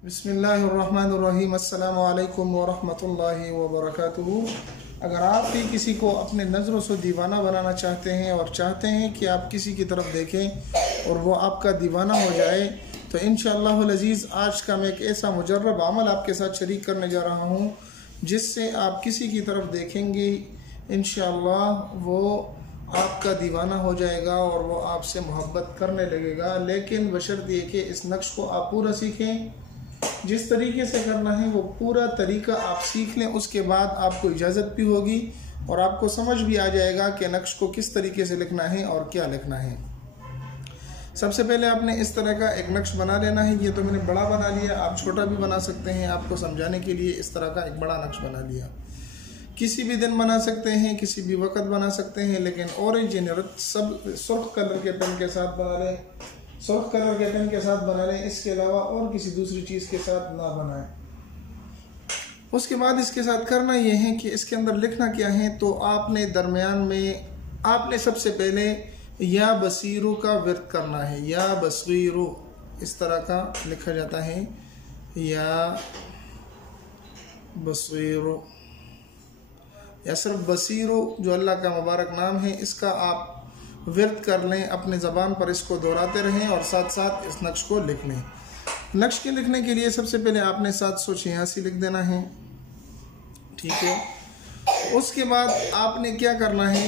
बिस्मिल्लाहिर्रहमानिर्रहीम अस्सलामु अलैकुम वरहमतुल्लाहि वबरकातुहू। अगर आप भी किसी को अपने नज़रों से दीवाना बनाना चाहते हैं और चाहते हैं कि आप किसी की तरफ देखें और वो आपका दीवाना हो जाए, तो इंशाअल्लाहुल अज़ीज़ आज का मैं एक ऐसा मुजर्रब अमल आपके साथ शरीक करने जा रहा हूँ जिससे आप किसी की तरफ देखेंगे इंशाअल्लाह वो आपका दीवाना हो जाएगा और वो आपसे मोहब्बत करने लगेगा। लेकिन बशर्त ये कि इस नक्श को आप पूरा सीखें, जिस तरीके से करना है वो पूरा तरीका आप सीख लें। उसके बाद आपको इजाज़त भी होगी और आपको समझ भी आ जाएगा कि नक्श को किस तरीके से लिखना है और क्या लिखना है। सबसे पहले आपने इस तरह का एक नक्श बना लेना है। ये तो मैंने बड़ा बना लिया, आप छोटा भी बना सकते हैं। आपको समझाने के लिए इस तरह का एक बड़ा नक्श बना लिया। किसी भी दिन बना सकते हैं, किसी भी वक्त बना सकते हैं, लेकिन ऑरेंज यानी सब सुर्ख कलर के पेन के साथ बना लें, सुर्ख कलर के पेन के साथ बना लें। इसके अलावा और किसी दूसरी चीज़ के साथ ना बनाएं। उसके बाद इसके साथ करना यह है कि इसके अंदर लिखना क्या है। तो आपने दरमियान में आपने सबसे पहले या बसीरो का विर्द करना है। या बसीरो इस तरह का लिखा जाता है, या बसीरो या सिर्फ बसीरो जो अल्लाह का मुबारक नाम है, इसका आप विर्द कर लें। अपने ज़बान पर इसको दोहराते रहें और साथ साथ इस नक्श को लिख लें। नक्श के लिखने के लिए सबसे पहले आपने 786 लिख देना है, ठीक है। उसके बाद आपने क्या करना है,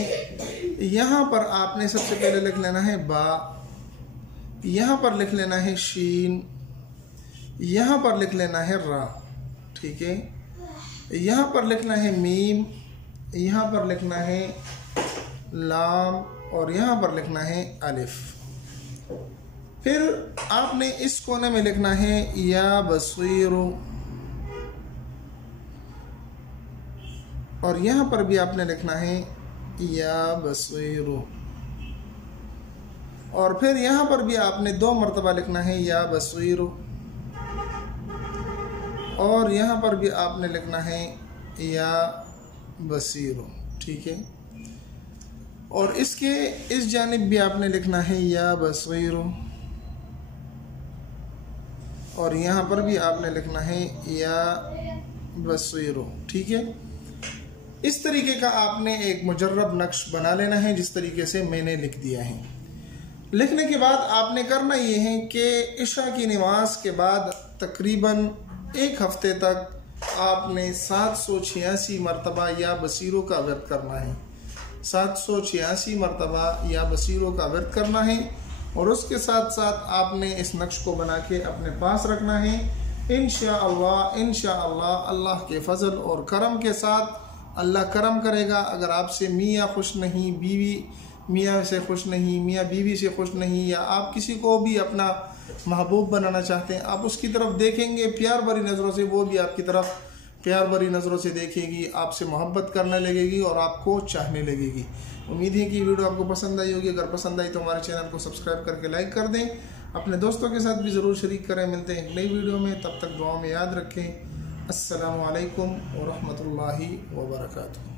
यहाँ पर आपने सबसे पहले लिख लेना है बा, यहाँ पर लिख लेना है शीन, यहाँ पर लिख लेना है रा, ठीक है। यहाँ पर लिखना है मीम, यहाँ पर लिखना है लाम और यहाँ पर लिखना है अलिफ। फिर आपने इस कोने में लिखना है या बसीरो और यहाँ पर भी आपने लिखना है या बसीरो और फिर यहाँ पर भी आपने 2 मरतबा लिखना है या बसीरो और यहाँ पर भी आपने लिखना है या बसीरो, ठीक है। और इसके इस जानिब भी आपने लिखना है या बसीरो और यहाँ पर भी आपने लिखना है या बसीरो, ठीक है। इस तरीके का आपने एक मुजर्रब नक्श बना लेना है जिस तरीके से मैंने लिख दिया है। लिखने के बाद आपने करना ये है कि इशा की नमाज के बाद तकरीबन 1 हफ्ते तक आपने 786 मरतबा या बसीरो का विर्द करना है। 786 मरतबा या बसीरो का विर्द करना है और उसके साथ साथ आपने इस नक्श को बना के अपने पास रखना है। इंशाअल्लाह अल्लाह के फजल और करम के साथ अल्लाह करम करेगा। अगर आपसे मियाँ खुश नहीं, बीवी मियाँ से खुश नहीं, मियाँ बीवी से खुश नहीं, या आप किसी को भी अपना महबूब बनाना चाहते हैं, आप उसकी तरफ देखेंगे प्यार भरी नज़रों से, वो भी आपकी तरफ प्यार भरी नज़रों से देखेगी, आपसे मोहब्बत करने लगेगी और आपको चाहने लगेगी। उम्मीद है कि वीडियो आपको पसंद आई होगी। अगर पसंद आई तो हमारे चैनल को सब्सक्राइब करके लाइक कर दें, अपने दोस्तों के साथ भी ज़रूर शरीक करें। मिलते हैं एक नई वीडियो में, तब तक दुआ में याद रखें। अस्सलामु अलैकुम व रहमतुल्लाहि व बरकातुहू।